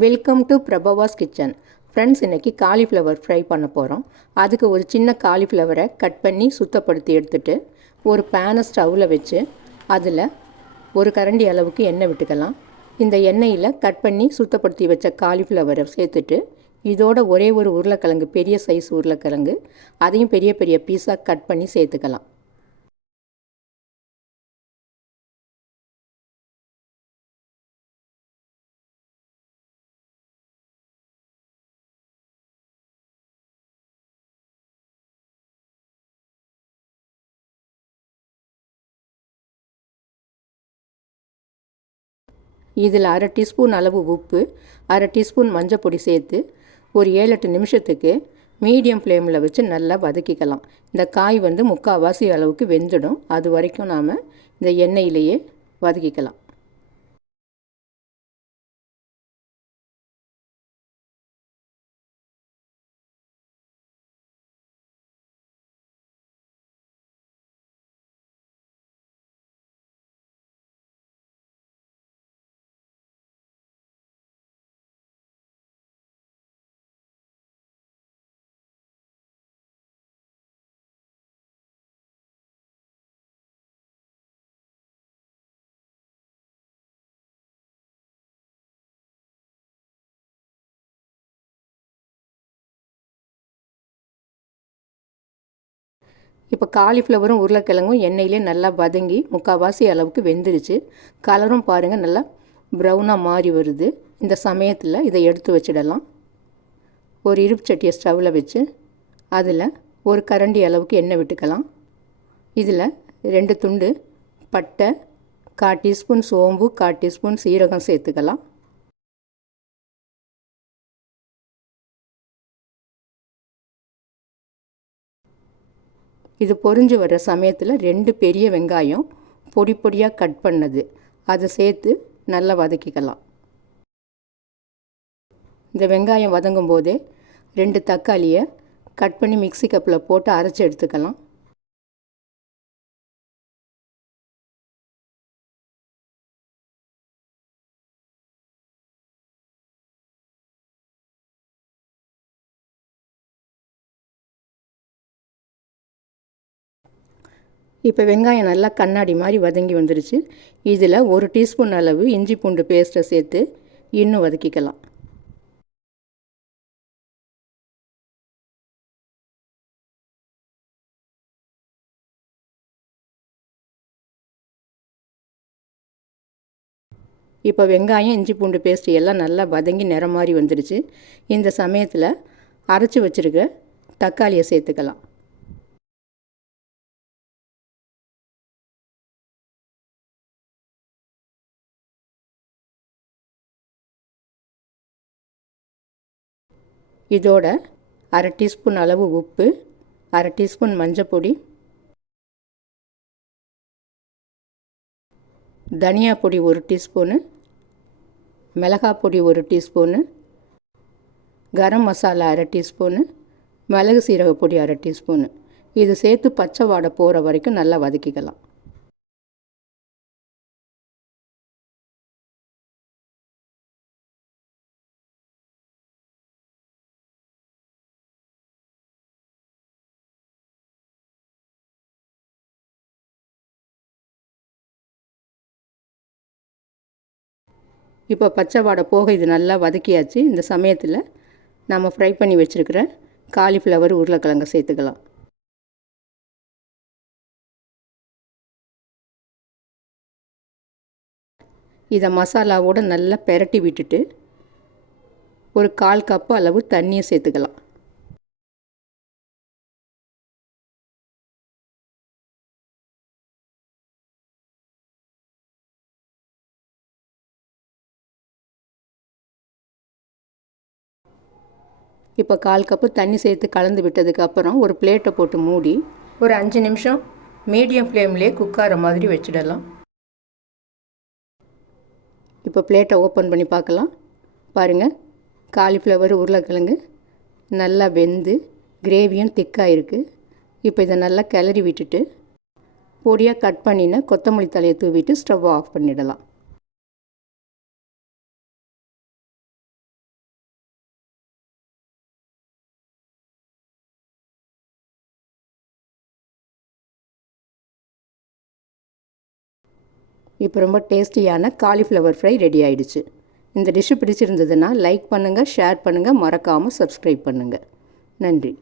Welcome to பிரபவாஸ் kitchen. Friends, இன்றைக்கி cauliflower fry பண்ண போகிறோம். அதுக்கு ஒரு சின்ன காலிஃப்ளவரை கட் பண்ணி சுத்தப்படுத்தி எடுத்துகிட்டு ஒரு பேனை ஸ்டவ்வில் வச்சு அதில் ஒரு கரண்டி அளவுக்கு எண்ணெய் விட்டுக்கலாம். இந்த எண்ணெயில் கட் பண்ணி சுத்தப்படுத்தி வச்ச காலிஃப்ளவரை சேர்த்துட்டு இதோட ஒரே ஒரு உருளைக்கிழங்கு, பெரிய சைஸ் உருளைக்கிழங்கு, அதையும் பெரிய பெரிய பீஸாக கட் பண்ணி சேர்த்துக்கலாம். இதில் அரை டீஸ்பூன் அளவு உப்பு, அரை டீஸ்பூன் மஞ்சள் பொடி சேர்த்து ஒரு 7-8 நிமிஷத்துக்கு மீடியம் ஃப்ளேமில் வச்சு நல்லா வதக்கிக்கலாம். இந்த காய் முக்கால்வாசி அளவுக்கு வெந்துடும். அது வரைக்கும் நாம் இந்த எண்ணெயிலேயே வதக்கிக்கலாம். இப்போ காலிஃப்ளவரும் உருளைக்கிழங்கும் எண்ணெயிலே நல்லா வதங்கி முக்கால்வாசி அளவுக்கு வெந்துருச்சு. கலரும் பாருங்கள், நல்லா ப்ரௌனாக மாறி வருது. இந்த சமயத்தில் இதை எடுத்து வச்சிடலாம். ஒரு இருப்பு சட்டியை ஸ்டவ்வில் வச்சு அதில் ஒரு கரண்டி அளவுக்கு எண்ணெய் விட்டுக்கலாம். இதில் 2 துண்டு பட்டை, 1/4 டீஸ்பூன் சோம்பு, 1/4 டீஸ்பூன் சீரகம் சேர்த்துக்கலாம். இது பொரிஞ்சு வர சமயத்தில் 2 பெரிய வெங்காயம் பொடி பொடியாக கட் பண்ணது அதை சேர்த்து நல்லா வதக்கிக்கலாம். இந்த வெங்காயம் வதங்கும் போதே 2 தக்காளியை கட் பண்ணி மிக்ஸி கப்பில் போட்டு அரைச்சி எடுத்துக்கலாம். இப்போ வெங்காயம் நல்லா கண்ணாடி மாதிரி வதங்கி வந்துருச்சு. இதில் 1 டீஸ்பூன் அளவு இஞ்சி பூண்டு பேஸ்ட்டை சேர்த்து இன்னும் வதக்கிக்கலாம். இப்போ வெங்காயம், இஞ்சி பூண்டு பேஸ்ட்டு எல்லாம் நல்லா வதங்கி நிறம் மாதிரி வந்துருச்சு. இந்த சமயத்தில் அரைச்சி வச்சுருக்க தக்காளியை சேர்த்துக்கலாம். இதோட அரை டீஸ்பூன் அளவு உப்பு, அரை டீஸ்பூன் மஞ்சள் பொடி, தனியா பொடி 1 டீஸ்பூனு, மிளகாய் பொடி 1 டீஸ்பூனு, கரம் மசாலா அரை டீஸ்பூனு, மிளகு சீரக பொடி அரை டீஸ்பூனு. இது சேர்த்து பச்சை வாடை போகிற வரைக்கும் நல்லா வதக்கிக்கலாம். இப்போ பச்சை வாடை போக இது நல்லா வதக்கியாச்சு. இந்த சமயத்தில் நம்ம ஃப்ரை பண்ணி வச்சுருக்கிற காலிஃப்ளவர் உருளைக்கிழங்கை சேர்த்துக்கலாம். இதை மசாலாவோடு நல்லா பெரட்டி விட்டுட்டு ஒரு 1/4 கப்பு அளவு தண்ணியை சேர்த்துக்கலாம். இப்போ 1/4 கப்பு தண்ணி சேர்த்து கலந்து விட்டதுக்கப்புறம் ஒரு பிளேட்டை போட்டு மூடி ஒரு 5 நிமிஷம் மீடியம் ஃப்ளேம்லேயே குக்கார மாதிரி வச்சிடலாம். இப்போ பிளேட்டை ஓப்பன் பண்ணி பார்க்கலாம். பாருங்கள், காலிஃப்ளவர் உருளைக்கிழங்கு நல்லா வெந்து கிரேவியும் திக்காக இருக்குது. இப்போ இதை நல்லா கிளறி விட்டுட்டு பொடியாக கட் பண்ணின கொத்தமல்லி தலையை தூவிட்டு ஸ்டவ் ஆஃப் பண்ணிடலாம். இப்போ ரொம்ப டேஸ்டியான காலிஃப்ளவர் ஃப்ரை ரெடி ஆயிடுச்சு. இந்த டிஷ்ஷு பிடிச்சிருந்ததுன்னா லைக் பண்ணுங்கள், ஷேர் பண்ணுங்கள், மறக்காமல் சப்ஸ்கிரைப் பண்ணுங்கள். நன்றி.